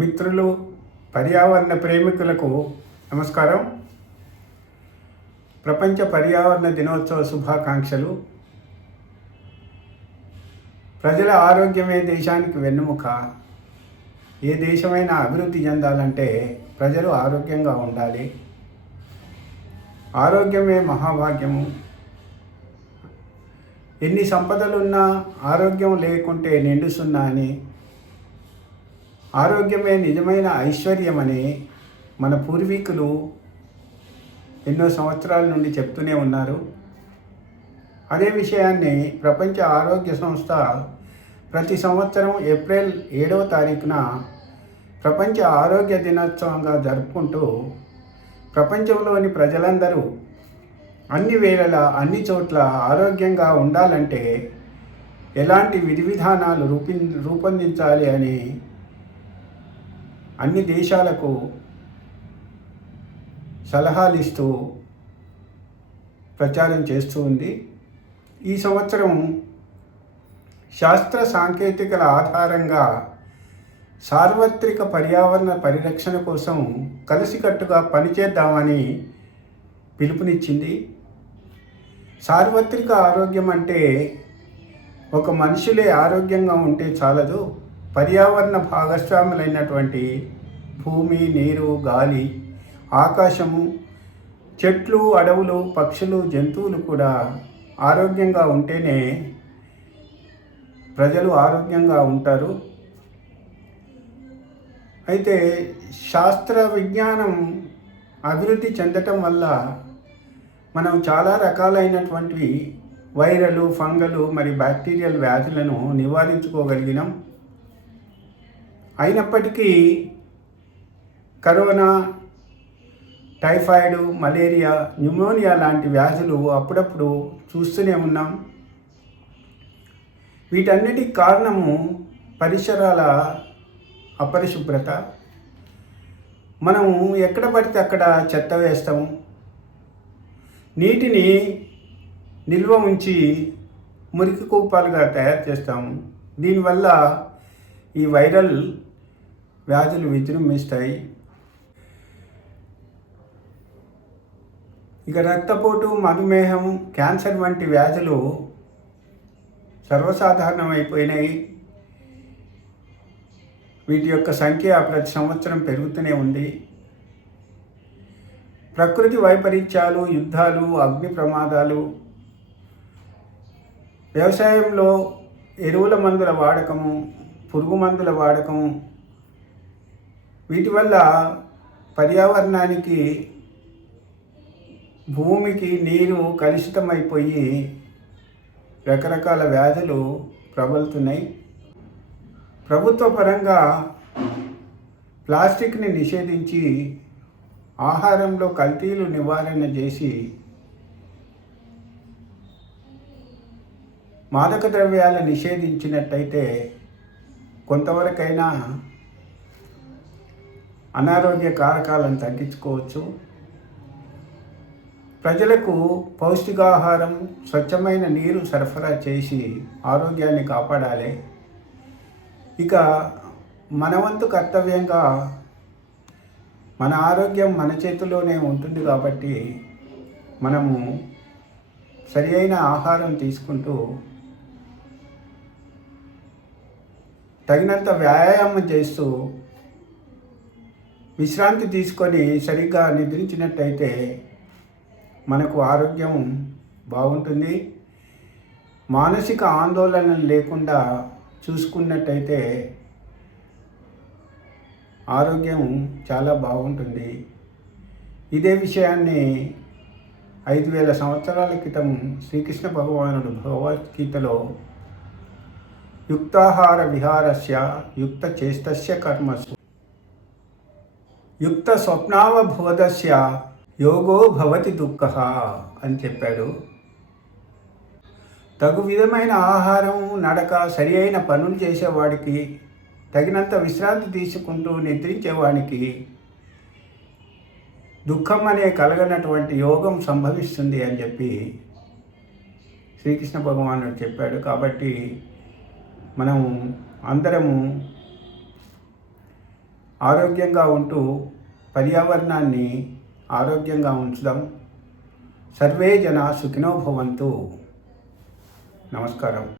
మిత్రులు, పర్యావరణ ప్రేమికులకు నమస్కారం. ప్రపంచ పర్యావరణ దినోత్సవ శుభాకాంక్షలు. ప్రజల ఆరోగ్యమే దేశానికి వెన్నెముక. ఏ దేశమైనా అభివృద్ధి చెందాలంటే ప్రజలు ఆరోగ్యంగా ఉండాలి. ఆరోగ్యమే మహాభాగ్యము. ఎన్ని సంపదలున్నా ఆరోగ్యం లేకుంటే నిండు సున్నా అని, ఆరోగ్యమే నిజమైన ఐశ్వర్యమని మన పూర్వీకులు ఎన్నో సంవత్సరాల నుండి చెప్తూనే ఉన్నారు. అదే విషయాన్ని ప్రపంచ ఆరోగ్య సంస్థ ప్రతి సంవత్సరం ఏప్రిల్ 7వ తారీఖున ప్రపంచ ఆరోగ్య దినోత్సవంగా జరుపుకుంటూ ప్రపంచంలోని ప్రజలందరూ అన్ని వేళలా అన్ని చోట్ల ఆరోగ్యంగా ఉండాలంటే ఎలాంటి విధి విధానాలు రూపొందించాలి అని అన్ని దేశాలకు సలహాలు ఇస్తూ ప్రచారం చేస్తూ ఉంది. ఈ సంవత్సరం శాస్త్ర సాంకేతికల ఆధారంగా సార్వత్రిక పర్యావరణ పరిరక్షణ కోసం కలిసికట్టుగా పనిచేద్దామని పిలుపునిచ్చింది. సార్వత్రిక ఆరోగ్యం అంటే ఒక మనుషులే ఆరోగ్యంగా ఉంటే చాలదు. పర్యావరణ భాగస్వాములైనటువంటి భూమి, నీరు, గాలి, ఆకాశము, చెట్లు, అడవులు, పక్షులు, జంతువులు కూడా ఆరోగ్యంగా ఉంటేనే ప్రజలు ఆరోగ్యంగా ఉంటారు. అయితే శాస్త్ర విజ్ఞానం అభివృద్ధి చెందటం వల్ల మనం చాలా రకాలైనటువంటి వైరల్, ఫంగల్ మరి బ్యాక్టీరియల్ వ్యాధులను నివారించుకోగలిగినాం. అయినప్పటికీ కరోనా, టైఫాయిడ్, మలేరియా, న్యూమోనియా లాంటి వ్యాధులు అప్పుడప్పుడు చూస్తూనే ఉన్నాం. వీటన్నిటికి కారణము పరిసరాల అపరిశుభ్రత. మనము ఎక్కడ పడితే అక్కడ చెత్త వేస్తాము, నీటిని నిల్వ ఉంచి మురికి కూపాలుగా తయారు చేస్తాము. దీనివల్ల ఈ వైరల్ వ్యాధులు విజృంభిస్తాయి. ఇక రక్తపోటు, మధుమేహం, క్యాన్సర్ వంటి వ్యాధులు సర్వసాధారణమైపోయినాయి. వీటి యొక్క సంఖ్య ప్రతి సంవత్సరం పెరుగుతూనే ఉంది. ప్రకృతి వైపరీత్యాలు, యుద్ధాలు, అగ్ని ప్రమాదాలు, వ్యవసాయంలో ఎరువుల మందుల వాడకము, పురుగు మందుల వాడకము, వీటి వల్ల పర్యావరణానికి, భూమికి నీరు కలుషితమైపోయి రకరకాల వ్యాధులు ప్రబలుతున్నాయి. ప్రభుత్వ పరంగా ప్లాస్టిక్ని నిషేధించి ఆహారంలో కల్తీలు నివారణ చేసి మాదక ద్రవ్యాలు నిషేధించినట్టయితే కొంతవరకైనా అనారోగ్య కారకాలను తగ్గించుకోవచ్చు. ప్రజలకు పౌష్టికాహారం, స్వచ్ఛమైన నీరు సరఫరా చేసి ఆరోగ్యాన్ని కాపాడాలి. ఇక మన వంతు కర్తవ్యంగా మన ఆరోగ్యం మన చేతిలోనే ఉంటుంది కాబట్టి మనము సరి అయిన ఆహారం తీసుకుంటూ తగినంత వ్యాయామం చేస్తూ విశ్రాంతి తీసుకొని సరిగ్గా నిద్రించినట్టయితే మనకు ఆరోగ్యం బాగుంటుంది. మానసిక ఆందోళన లేకుండా చూసుకున్నట్టయితే ఆరోగ్యం చాలా బాగుంటుంది. ఇదే విషయాన్ని 5000 సంవత్సరాల క్రితం శ్రీకృష్ణ భగవానుడు భగవద్గీతలో యుక్తాహార విహారస్య యుక్త చేష్టస్య కర్మసు యుక్త స్వప్నావబోధస్య యోగో భవతి దుఃఖః అని చెప్పాడు. తగు విధమైన ఆహారం, నడక, సరి అయిన పనులు చేసేవాడికి, తగినంత విశ్రాంతి తీసుకుంటూ నిద్రించేవాడికి దుఃఖం అనే కలగనటువంటి యోగం సంభవిస్తుంది అని చెప్పి శ్రీకృష్ణ భగవానుడు చెప్పాడు. కాబట్టి మనం అందరము ఆరోగ్యంగా ఉంటూ పర్యావరణాన్ని ఆరోగ్యంగా ఉంచుదాం. సర్వే జన సుఖినో భవంతు. నమస్కారం.